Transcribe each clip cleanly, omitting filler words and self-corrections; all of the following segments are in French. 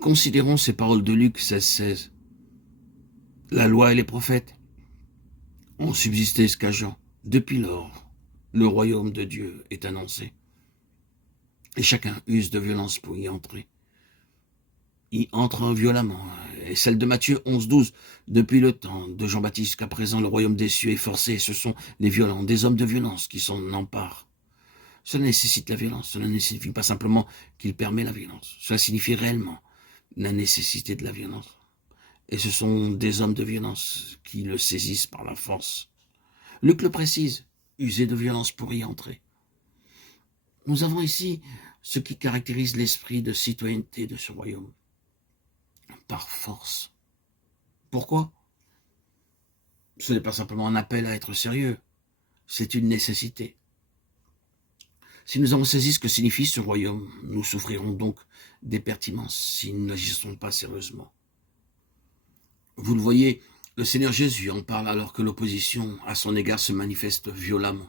Considérons ces paroles de Luc 16,16. La loi et les prophètes ont subsisté jusqu'à Jean. Depuis lors, le royaume de Dieu est annoncé. Et chacun use de violence pour y entrer. Y entre violemment. Et celle de Matthieu 11,12. Depuis le temps de Jean-Baptiste jusqu'à présent, le royaume des cieux est forcé. Ce sont les violents, des hommes de violence qui s'en emparent. Cela nécessite la violence. Cela ne signifie pas simplement qu'il permet la violence. Cela signifie réellement la nécessité de la violence. Et ce sont des hommes de violence qui le saisissent par la force. Luc le précise, user de violence pour y entrer. Nous avons ici ce qui caractérise l'esprit de citoyenneté de ce royaume. Par force. Pourquoi? Ce n'est pas simplement un appel à être sérieux, c'est une nécessité. Si nous avons saisi ce que signifie ce royaume, nous souffrirons donc des pertinences si nous n'agissons pas sérieusement. Vous le voyez, le Seigneur Jésus en parle alors que l'opposition à son égard se manifeste violemment.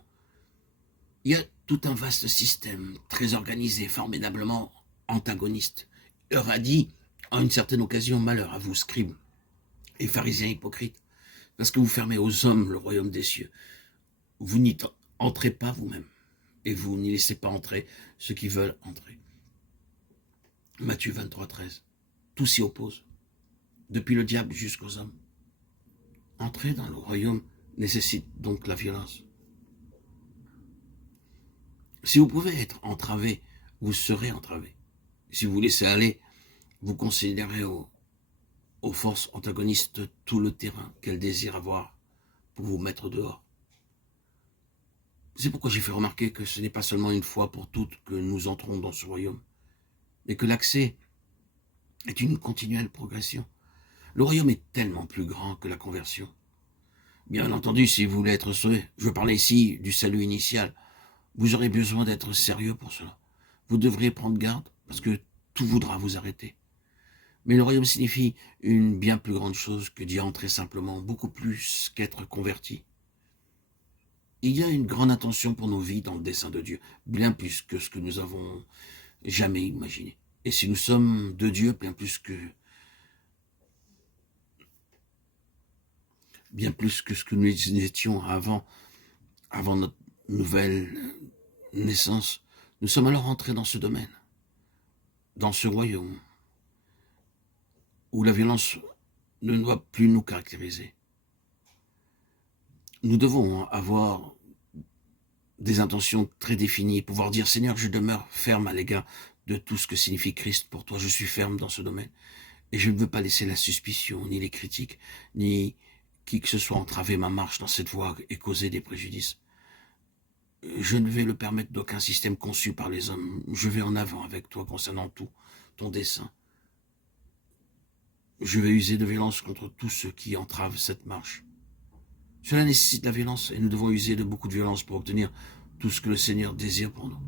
Il y a tout un vaste système, très organisé, formidablement antagoniste. Il leur a dit, en une certaine occasion, malheur à vous, scribes et pharisiens hypocrites, parce que vous fermez aux hommes le royaume des cieux. Vous n'y entrez pas vous-même, et vous n'y laissez pas entrer ceux qui veulent entrer. Matthieu 23,13. Tout s'y oppose, depuis le diable jusqu'aux hommes. Entrer dans le royaume nécessite donc la violence. Si vous pouvez être entravé, vous serez entravé. Si vous laissez aller, vous considérez aux forces antagonistes tout le terrain qu'elles désirent avoir pour vous mettre dehors. C'est pourquoi j'ai fait remarquer que ce n'est pas seulement une fois pour toutes que nous entrons dans ce royaume, mais que l'accès est une continuelle progression. Le royaume est tellement plus grand que la conversion. Bien entendu, si vous voulez être sauvé, je veux parler ici du salut initial, vous aurez besoin d'être sérieux pour cela. Vous devriez prendre garde parce que tout voudra vous arrêter. Mais le royaume signifie une bien plus grande chose que d'y entrer simplement, beaucoup plus qu'être converti. Il y a une grande attention pour nos vies dans le dessein de Dieu, bien plus que ce que nous avons jamais imaginé. Et si nous sommes de Dieu, bien plus que ce que nous étions avant notre nouvelle naissance, nous sommes alors entrés dans ce domaine, dans ce royaume, où la violence ne doit plus nous caractériser. Nous devons avoir des intentions très définies, pouvoir dire « Seigneur, je demeure ferme à l'égard de tout ce que signifie Christ pour toi, je suis ferme dans ce domaine. Et je ne veux pas laisser la suspicion, ni les critiques, ni qui que ce soit entraver ma marche dans cette voie et causer des préjudices. Je ne vais le permettre d'aucun système conçu par les hommes. Je vais en avant avec toi concernant tout, ton dessein. Je vais user de violence contre tous ceux qui entravent cette marche. Cela nécessite la violence et nous devons user de beaucoup de violence pour obtenir tout ce que le Seigneur désire pour nous.